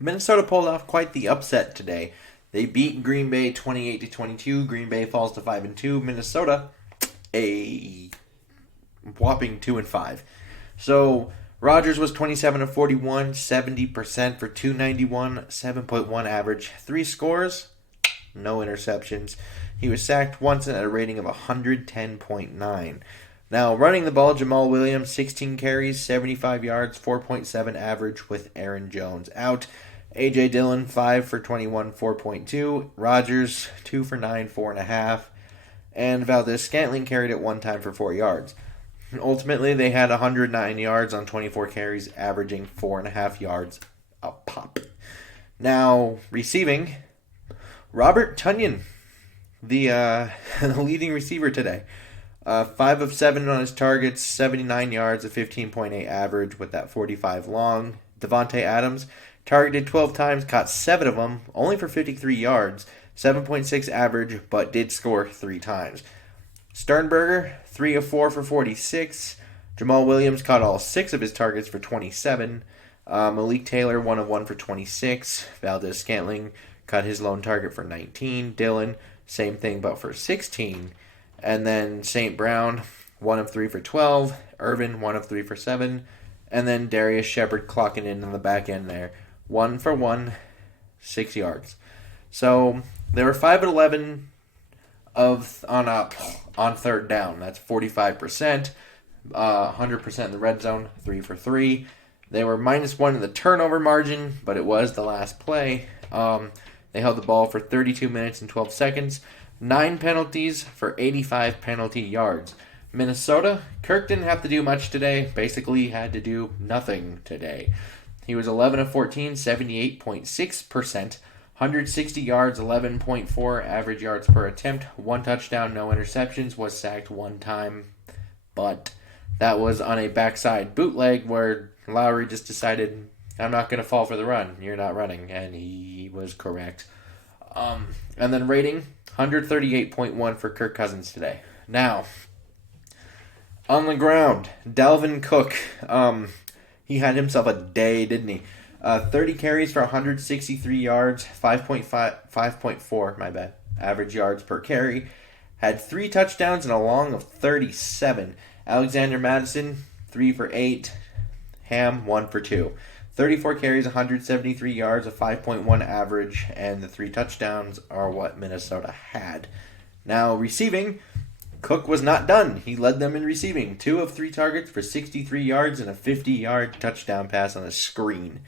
Minnesota pulled off quite the upset today. They beat Green Bay 28-22. Green Bay falls to 5-2. Minnesota a whopping 2-5. So Rodgers was 27 of 41, 70% for 291, 7.1 average, 3 scores, no interceptions. He was sacked once at a rating of 110.9. Now, running the ball, Jamal Williams, 16 carries, 75 yards, 4.7 average with Aaron Jones out. A.J. Dillon, 5 for 21, 4.2. Rodgers, 2 for 9, 4.5. And Valdez-Scantling carried it one time for 4 yards. Ultimately, they had 109 yards on 24 carries, averaging 4.5 yards a pop. Now, receiving, Robert Tonyan, the the leading receiver today. 5 of 7 on his targets, 79 yards, a 15.8 average with that 45 long. Devontae Adams targeted 12 times, caught 7 of them, only for 53 yards, 7.6 average, but did score 3 times. Sternberger, 3 of 4 for 46. Jamal Williams caught all 6 of his targets for 27. Malik Taylor, 1 of 1 for 26. Valdez-Scantling caught his lone target for 19. Dillon, same thing, but for 16. And then St. Brown, 1 of 3 for 12. Irvin, 1 of 3 for 7. And then Darius Shepard clocking in on the back end there. 1 for 1, 6 yards. So they were 5 of 11 on third down. That's 45%. 100% in the red zone, 3 for 3. They were -1 in the turnover margin, but it was the last play. They held the ball for 32 minutes and 12 seconds. 9 penalties for 85 penalty yards. Minnesota, Kirk didn't have to do much today. Basically had to do nothing today. He was 11 of 14, 78.6%. 160 yards, 11.4 average yards per attempt. 1 touchdown, no interceptions. Was sacked 1 time. But that was on a backside bootleg where Lowry just decided, I'm not going to fall for the run. You're not running. And he was correct. And then rating, 138.1 for Kirk Cousins today. Now, on the ground, Dalvin Cook, he had himself a day, didn't he? 30 carries for 163 yards, 5.4, my bad, average yards per carry. Had 3 touchdowns and a long of 37. Alexander Madison, 3 for 8. Ham, 1 for 2. 34 carries, 173 yards, a 5.1 average, and the 3 touchdowns are what Minnesota had. Now, receiving, Cook was not done. He led them in receiving. 2 of 3 targets for 63 yards and a 50-yard touchdown pass on a screen.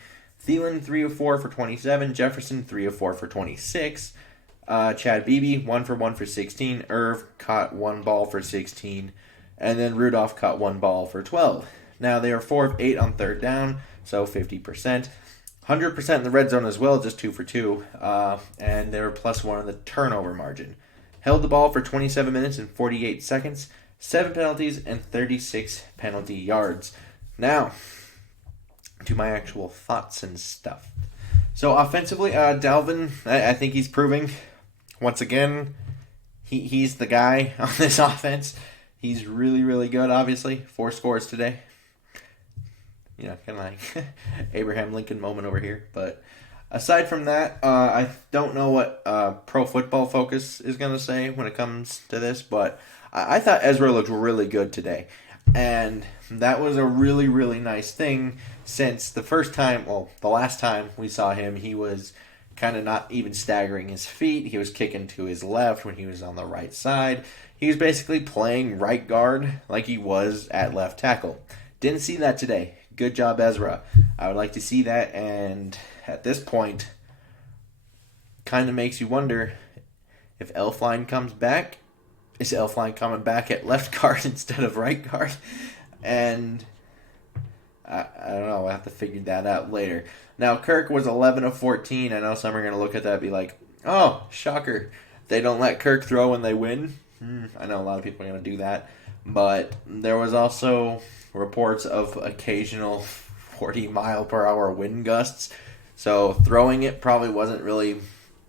Thielen, 3 of 4 for 27. Jefferson, 3 of 4 for 26. Chad Beebe, 1 for 1 for 16. Irv caught 1 ball for 16. And then Rudolph caught 1 ball for 12. Now, they are 4 of 8 on third down, so 50%. 100% in the red zone as well, just 2 for 2. And they were +1 in the turnover margin. Held the ball for 27 minutes and 48 seconds. 7 penalties and 36 penalty yards. Now, to my actual thoughts and stuff. So offensively, Dalvin, I think he's proving, once again, he's the guy on this offense. He's really, really good, obviously. 4 scores today. You know, kind of like Abraham Lincoln moment over here. But aside from that, I don't know what Pro Football Focus is going to say when it comes to this, but I thought Ezra looked really good today. And that was a really, really nice thing since the last time we saw him, he was kind of not even staggering his feet. He was kicking to his left when he was on the right side. He was basically playing right guard like he was at left tackle. Didn't see that today. Good job, Ezra. I would like to see that, and at this point, kind of makes you wonder if Elflein comes back. Is Elflein coming back at left guard instead of right guard? And I don't know. We'll have to figure that out later. Now, Kirk was 11 of 14. I know some are going to look at that and be like, oh, shocker. They don't let Kirk throw when they win. I know a lot of people are going to do that. But there was also reports of occasional 40-mile-per-hour wind gusts. So throwing it probably wasn't really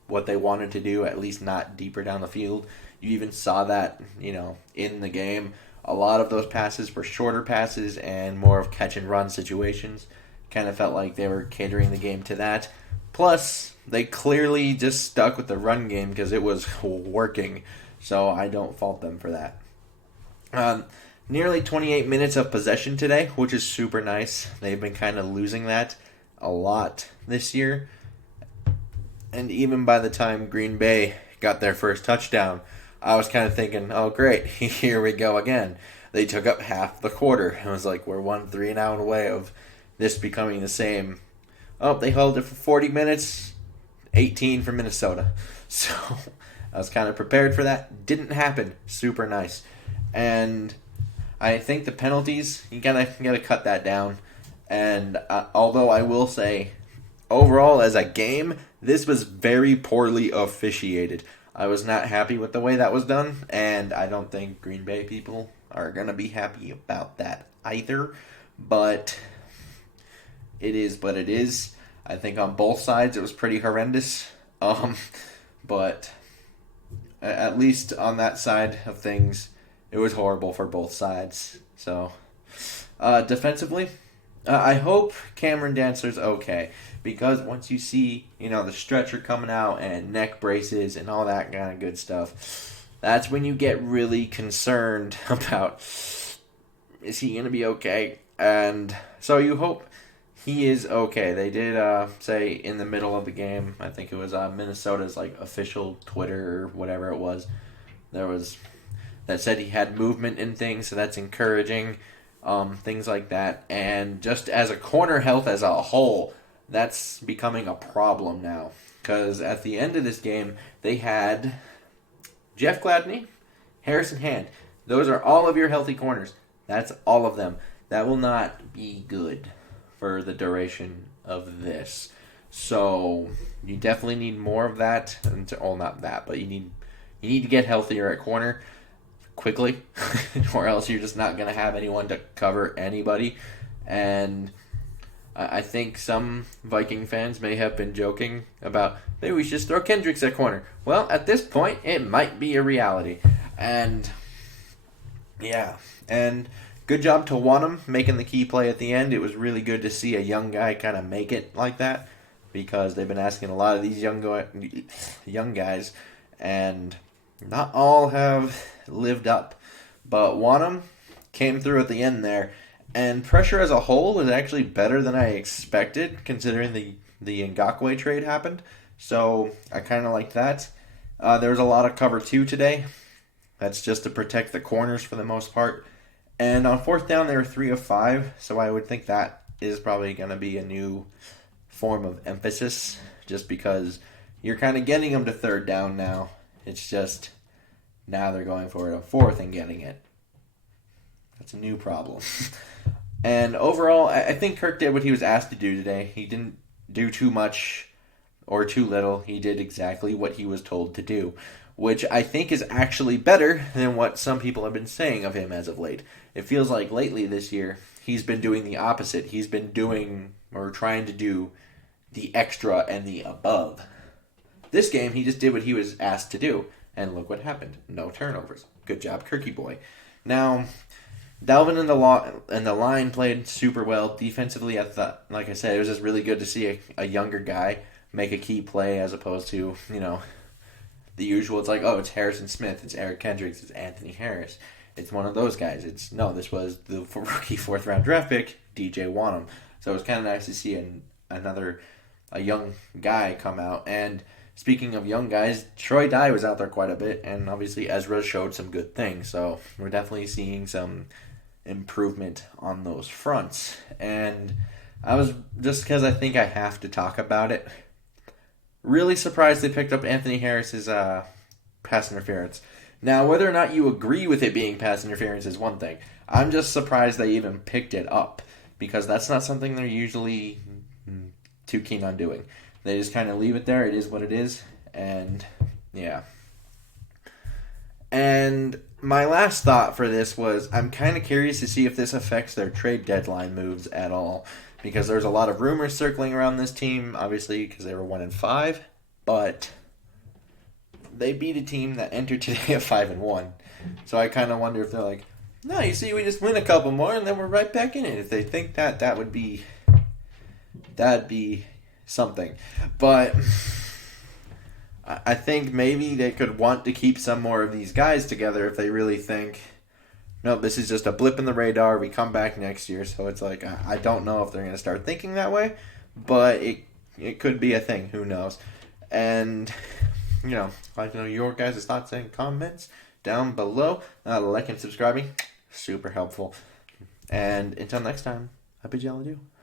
what they wanted to do, at least not deeper down the field. You even saw that, in the game. A lot of those passes were shorter passes and more of catch-and-run situations. Kind of felt like they were catering the game to that. Plus, they clearly just stuck with the run game because it was working. So I don't fault them for that. Nearly 28 minutes of possession today, which is super nice. They've been kind of losing that a lot this year. And even by the time Green Bay got their first touchdown, I was kind of thinking, oh, great, here we go again. They took up half the quarter. It was like, we're 1-3 now away of this becoming the same. Oh, they held it for 40 minutes, 18 for Minnesota. So I was kind of prepared for that. Didn't happen. Super nice. And I think the penalties, you gotta cut that down. And although I will say, overall as a game, this was very poorly officiated. I was not happy with the way that was done, and I don't think Green Bay people are going to be happy about that either. But it is what it is. I think on both sides it was pretty horrendous. But at least on that side of things, it was horrible for both sides. So, defensively, I hope Cameron Dantzler's okay. Because once you see, the stretcher coming out and neck braces and all that kind of good stuff, that's when you get really concerned about, is he going to be okay? And so you hope he is okay. They did say in the middle of the game, I think it was Minnesota's official Twitter or whatever it was, there was that said he had movement in things, so that's encouraging, things like that. And just as a corner health as a whole, that's becoming a problem now. Because at the end of this game, they had Jeff Gladney, Harrison Hand. Those are all of your healthy corners. That's all of them. That will not be good for the duration of this. So you definitely need more of that. Well, not that, but you need to get healthier at corner quickly, or else you're just not going to have anyone to cover anybody. And I think some Viking fans may have been joking about, maybe we should just throw Kendricks at corner. Well, at this point, it might be a reality. And, yeah. And good job to Wanham making the key play at the end. It was really good to see a young guy kind of make it like that, because they've been asking a lot of these young guys, and not all have lived up. But Wanham came through at the end there. And pressure as a whole is actually better than I expected, considering the Ngakoue trade happened. So I kind of like that. There was a lot of cover 2 today. That's just to protect the corners for the most part. And on 4th down, they were 3 of 5. So I would think that is probably going to be a new form of emphasis, just because you're kind of getting them to 3rd down now. It's just now they're going for it on 4th and getting it. That's a new problem. And overall, I think Kirk did what he was asked to do today. He didn't do too much or too little. He did exactly what he was told to do, which I think is actually better than what some people have been saying of him as of late. It feels like lately this year, he's been doing the opposite. He's been doing, or trying to do, the extra and the above. This game, he just did what he was asked to do. And look what happened. No turnovers. Good job, Kirky boy. Now, Dalvin and the line played super well defensively. I thought, like I said, it was just really good to see a younger guy make a key play as opposed to, the usual. It's like, oh, it's Harrison Smith, it's Eric Kendricks, it's Anthony Harris. It's one of those guys. This was the rookie 4th round draft pick, DJ Wanham. So it was kind of nice to see a young guy come out. And speaking of young guys, Troy Dye was out there quite a bit, and obviously Ezra showed some good things. So we're definitely seeing some improvement on those fronts. And I was, just because I think I have to talk about it, really surprised they picked up Anthony Harris's pass interference. Now, whether or not you agree with it being pass interference is one thing. I'm just surprised they even picked it up, because that's not something they're usually too keen on doing. They just kind of leave it there. It is what it is. And, yeah. And my last thought for this was, I'm kind of curious to see if this affects their trade deadline moves at all. Because there's a lot of rumors circling around this team, obviously, because they were 1-5. But they beat a team that entered today at 5-1. So I kind of wonder if they're like, no, you see, we just win a couple more and then we're right back in it. If they think that'd be something. But I think maybe they could want to keep some more of these guys together if they really think, no, this is just a blip in the radar. We come back next year. So it's like, I don't know if they're going to start thinking that way, but it could be a thing. Who knows? And, I'd like to know your guys' thoughts and comments down below. Like and subscribing, super helpful. And until next time, I bid y'all adieu.